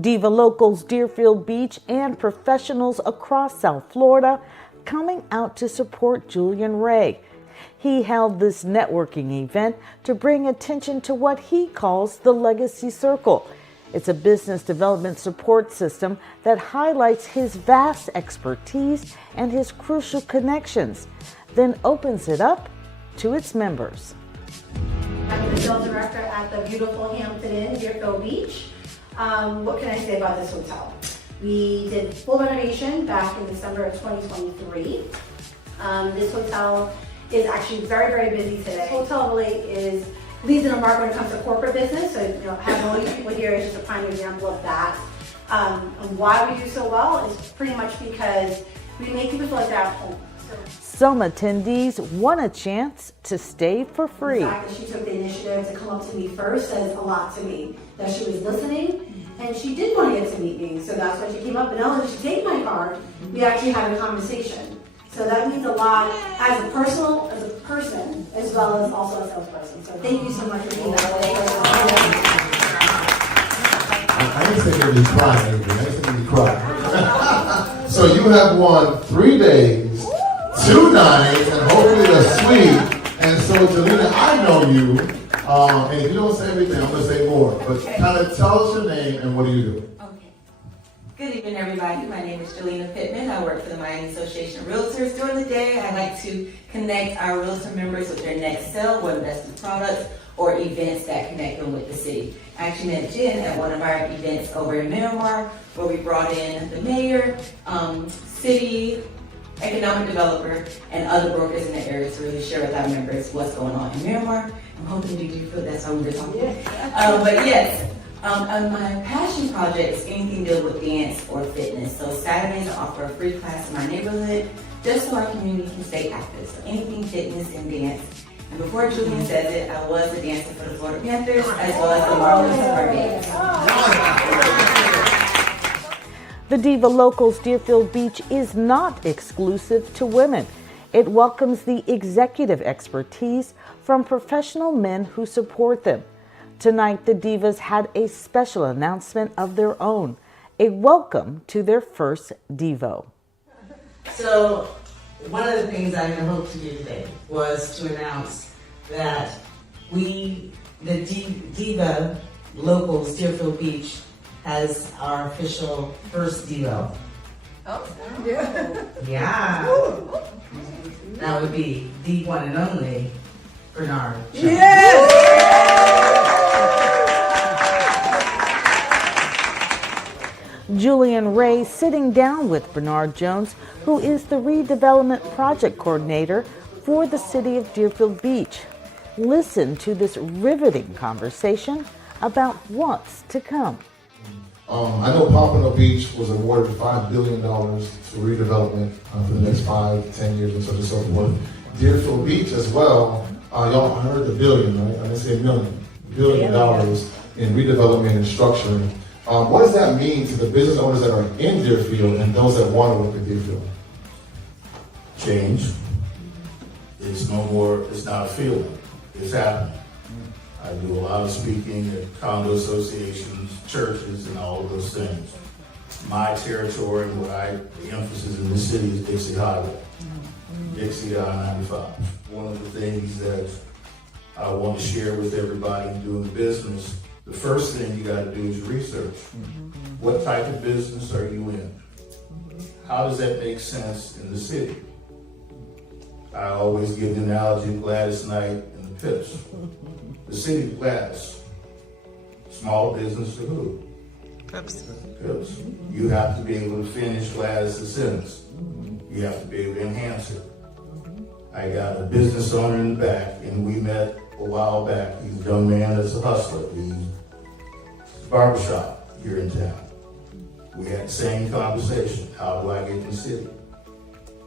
Diva Locals Deerfield Beach and professionals across South Florida coming out to support Julien Wray. He held this networking event to bring attention to what he calls the Legacy Circle. It's a business development support system that highlights his vast expertise and his crucial connections, then opens it up to its members. I'm the sales director at the beautiful Hampton Inn, Deerfield Beach. What can I say about this hotel? We did full renovation back in December of 2023. This hotel is actually very, very busy today. This hotel really leads in a market when it comes to corporate business. So, having all these people here is just a prime example of that. And why we do so well is pretty much because we make people feel like they're at home. Some attendees won a chance to stay for free. The fact that she took the initiative to come up to me first says a lot to me. That she was listening and she did want to get to meet me. So that's why she came up. And not only did she take my card, we actually had a conversation. So that means a lot as a person, as well as also a salesperson. So thank you so much for being that. I didn't say you'd be crying, Avery. I didn't say you'd be crying. So you have won 3 days, 2 nights, and hopefully a suite. And so, Jelena, I know you. And if you don't say everything, I'm going to say more. But kind of tell us your name and what do you do? Okay. Good evening, everybody. My name is Julien Pittman. I work for the Miami Association of Realtors. During the day, I like to connect our realtor members with their next sale, whether that's through products or events that connect them with the city. I actually met Jen at one of our events over in Miramar, where we brought in the mayor, city, economic developer, and other brokers in the area to really share with our members what's going on in Miramar. I'm hoping you do feel that's how we're talking. But yes, my passion project is anything to do with dance or fitness. So Saturdays I offer a free class in my neighborhood just so our community can stay active. So anything fitness and dance. And before Julien says it, I was a dancer for the Florida Panthers as well as the Marlins Hurricanes. The Diva Locals Deerfield Beach is not exclusive to women. It welcomes the executive expertise from professional men who support them. Tonight, the Divas had a special announcement of their own, a welcome to their first Devo. So, one of the things I hoped to do today was to announce that the Diva Locals Deerfield Beach has our official first Devo. Oh, yeah. Yeah. That would be the one and only Bernard Jones. Julien Wray sitting down with Bernard Jones, who is the Redevelopment Project Coordinator for the City of Deerfield Beach. Listen to this riveting conversation about what's to come. I know Pompano Beach was awarded $5 billion for redevelopment for the next 5 to 10 years and so on and so forth. Deerfield Beach as well, y'all heard the billion, right? I didn't say million. $1 billion in redevelopment and structuring. What does that mean to the business owners that are in Deerfield and those that want to work in Deerfield? Change. It's no more, it's not a feeling, it's happening. I do a lot of speaking at condo associations, churches, and all of those things. My territory, the emphasis in this city is Dixie Highway, Dixie I-95. One of the things that I want to share with everybody doing business, the first thing you got to do is research. What type of business are you in? How does that make sense in the city? I always give the analogy of Gladys Knight and the Pips. The city of Gladys, small business to who? Pips. Pips. You have to be able to finish Gladys' sentence. You have to be able to enhance it. I got a business owner in the back, and we met a while back. He's a young man that's a hustler. He's a barbershop here in town. We had the same conversation. How do I get in the city?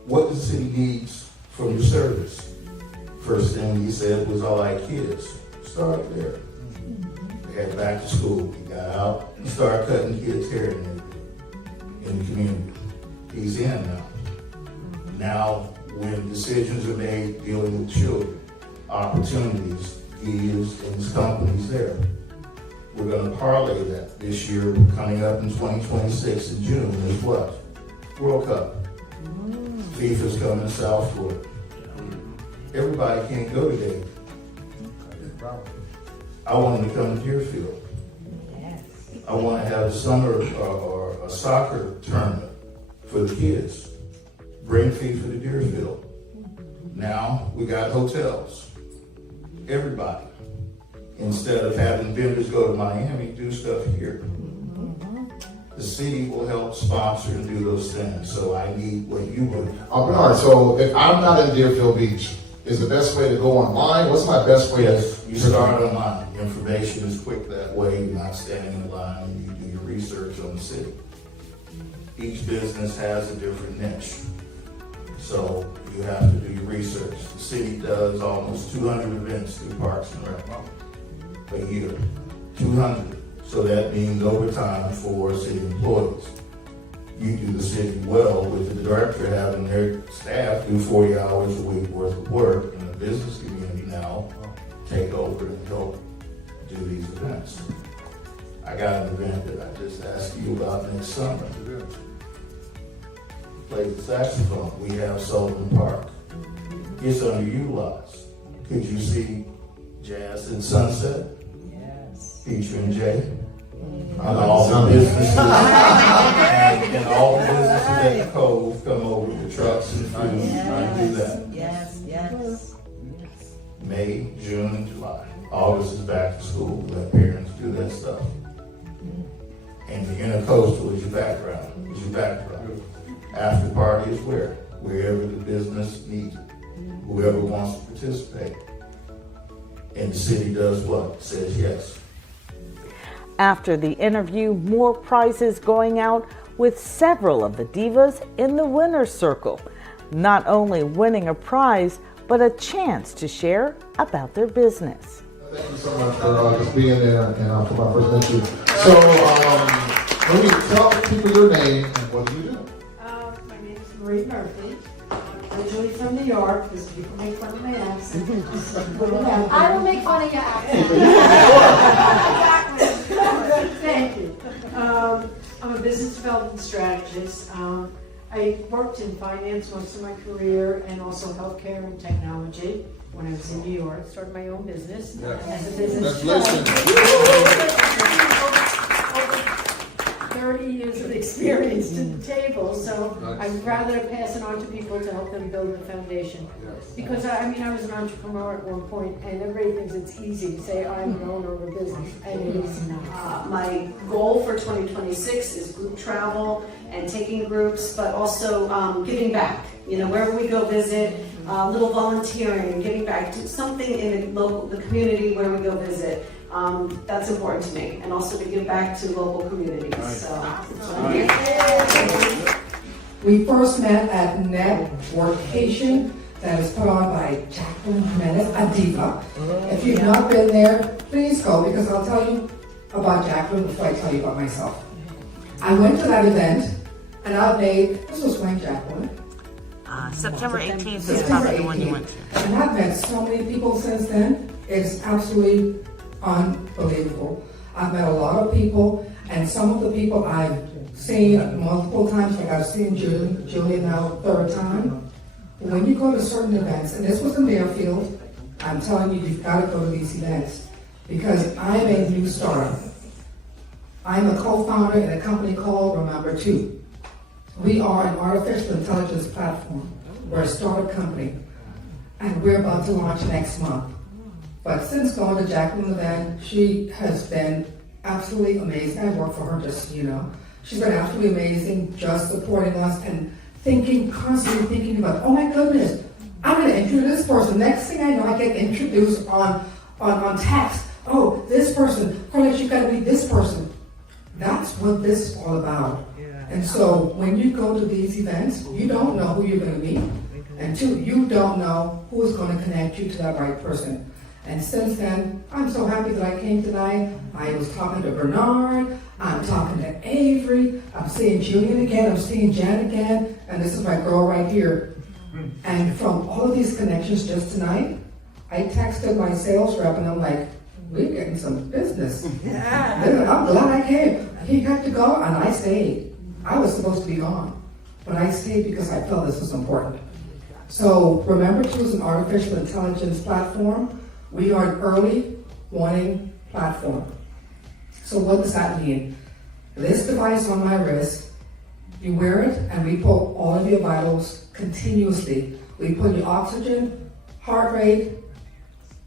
What does the city needs from your service? First thing he said was, all right, kids. Start there. They had back to school. He got out and started cutting kids' hair in the community. He's in now. Now, when decisions are made dealing with children, opportunities, he is and his company's there. We're gonna parlay that this year, coming up in 2026 in June is what? World Cup. FIFA's coming to South Florida. Everybody can't go today. I want them to come to Deerfield. I want to have a summer or a soccer tournament for the kids. Bring FIFA to Deerfield. Now we got hotels. Everybody. Instead of having vendors go to Miami, do stuff here. The city will help sponsor and do those things. So I need what you do. Bernard, so if I'm not in Deerfield Beach, is the best way to go online? What's my best way Yes, to you start online. Information is quick that way. You're not standing in line and you do your research on the city. Each business has a different niche. So you have to do your research. The city does almost 200 events through Parks and Rec a year. 200. So that means overtime for city employees. You do the city well with the director having their staff do 40 hours a week worth of work, and the business community now take over and help do these events. I got an event that I just asked you about next summer. Play the saxophone. We have Sullivan Park. It's underutilized. Could you see Jazz and Sunset? Yes. Featuring Jay? And all the businesses, and all the businesses at the Cove come over with trucks and food and do that. Yes. May, June, and July. August is back to school. Let parents do that stuff. And the intercoastal is your background. After party is where? Wherever the business needs it. Whoever wants to participate. And the city does what? Says yes. After the interview, more prizes going out with several of the divas in the winner's circle. Not only winning a prize, but a chance to share about their business. Thank you so much for just being there and for my first interview. So, let me tell people your name and what do you do? My name is Marie Murphy. I'm originally from New York, because people make fun of my accent. I will make fun of your accent. Thank you. I'm a business development strategist. I worked in finance most of my career and also healthcare and technology when I was in New York. Started my own business as a business strategist. 30 years of experience to the table, so I'd rather pass it on to people to help them build the foundation. Because I was an entrepreneur at one point, and everybody thinks it's easy to say I'm an owner of a business, and it is not. My goal for 2026 is group travel and taking groups, but also giving back. Wherever we go visit, little volunteering, giving back to something in the community where we go visit. That's important to me, and also to give back to local communities. We first met at Networkation that is put on by Jacqueline Jimenez, a diva. If you've not been there, please go, because I'll tell you about Jacqueline before I tell you about myself. I went to that event, and this was when, Jacqueline? September 18th is probably the one you went to. And I've met so many people since then. It's absolutely unbelievable. I've met a lot of people, and some of the people I've seen multiple times, like I've seen Julien now third time. When you go to certain events, and this was in Deerfield, I'm telling you, you've got to go to these events, because I'm a new startup. I'm a co-founder in a company called Remember 2. We are an artificial intelligence platform. We're a startup company, and we're about to launch next month. But since going to Jacqueline's event, she has been absolutely amazing. I work for her, just so you know. She's been absolutely amazing, just supporting us and constantly thinking about, oh my goodness, I'm going to introduce this person. Next thing I know, I get introduced on text. Oh, this person, Corliss, you got to be this person. That's what this is all about. And so when you go to these events, you don't know who you're going to meet. And two, you don't know who is going to connect you to that right person. And since then, I'm so happy that I came tonight. I was talking to Bernard, I'm talking to Avery, I'm seeing Julien again, I'm seeing Jan again, and this is my girl right here. And from all of these connections just tonight, I texted my sales rep and I'm like, we're getting some business. I'm glad I came. He had to go, and I stayed. I was supposed to be gone, but I stayed because I felt this was important. So remember to use an artificial intelligence platform. We are an early warning platform. So what does that mean? This device on my wrist, you wear it, and we pull all of your vitals continuously. We pull your oxygen, heart rate,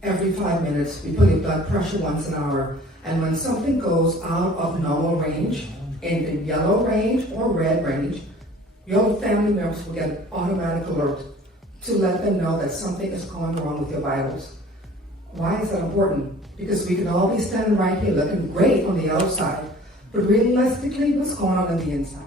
every 5 minutes. We pull your blood pressure once an hour. And when something goes out of normal range, in the yellow range or red range, your family members will get an automatic alert to let them know that something is going wrong with your vitals. Why is that important? Because we can all be standing right here looking great on the outside, but realistically, what's going on the inside?